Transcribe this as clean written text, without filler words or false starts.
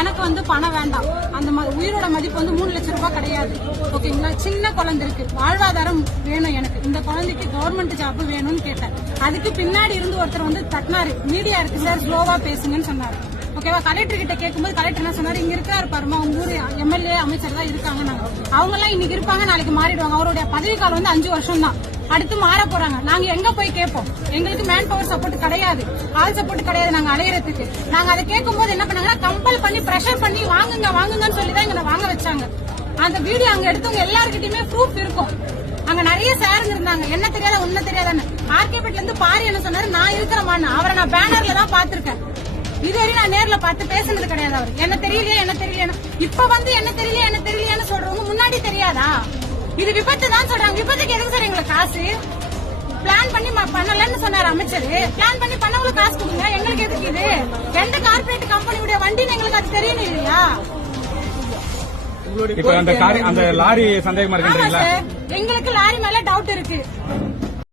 எனக்கு வந்து பணம் வேண்டாம். அந்த உயிரோட மதிப்பு வந்து 3 லட்சம் ரூபாய் கிடையாது. ஓகேங்களா? சின்ன குழந்தை இருக்கு, வாழ்வாதாரம் வேணும் எனக்கு. இந்த குழந்தைக்கு கவர்மெண்ட் ஜாப் வேணும்னு கேட்டேன். அதுக்கு பின்னாடி இருந்து ஒருத்தர் வந்து தட்டினாரு, மீடியா இருக்கு சார், ஸ்லோவா பேசுங்கன்னு சொன்னாரு. ஓகேவா? கலெக்டர் கிட்ட கேட்கும்போது கலெக்டர் என்ன சொன்னாரு, இங்க இருக்காரு பாருமா, உங்க ஊர் எம்எல்ஏ அமைச்சர் தான் இருக்காங்க, அவங்க எல்லாம் இன்னைக்கு இருப்பாங்க, நாளைக்கு மாறிடுவாங்க. அவருடைய பதவி காலம் வந்து 5 வருஷம் தான், அடுத்து மாற போறாங்க. நாங்க எங்க போய் கேட்போம்? எங்களுக்கு மேன் பவர் சப்போர்ட் கிடையாது, ஆள் சப்போர்ட் கிடையாது. நாங்க அலையறதுக்கு நாங்க அதை கேட்கும் போது என்ன பண்ணாங்கன்னா, கம்பல் பண்ணி பிரஷர் பண்ணி வாங்குங்க வாங்குங்கன்னு சொல்லிதான் எங்களை வாங்க வச்சாங்க. அந்த வீடியோ அங்க எடுத்தவங்க எல்லாருக்கிட்டையுமே ப்ரூஃப் இருக்கும். அங்க நிறைய சாருங்க இருந்தாங்க, என்ன தெரியாத ஒண்ணு தெரியாதான்னு. ஆர்கேபேட்ல இருந்து பாரி என்ன சொன்னாரு, நான் இருக்கிறமான்னு. அவரை நான் பேனர்ல தான் பாத்திருக்கேன், இதுவரையும் நான் நேர்ல பார்த்து பேசுனது கிடையாது. அவர் என்ன தெரியலையே என்ன தெரியல, இப்ப வந்து என்ன தெரியல என்ன தெரியலையான்னு சொல்றவங்க முன்னாடி தெரியாதா? இது விபத்து தான் சொல்றாங்க. விபத்துக்கு எதுக்கு சார் எங்களுக்கு காசு? பிளான் பண்ணி பண்ணலன்னு சொன்னாரு அமைச்சர். பிளான் பண்ணி பண்ணவங்களுக்கு காசு கொடுங்க, எங்களுக்கு எதுக்கு இது? எந்த கார்பரேட் கம்பெனியுடைய வண்டின்னு எங்களுக்கு அது தெரியணும் இல்லையா? இப்ப அந்த லாரி சந்தேகமா இருக்கு. எங்களுக்கு லாரி மேல டவுட் இருக்கு.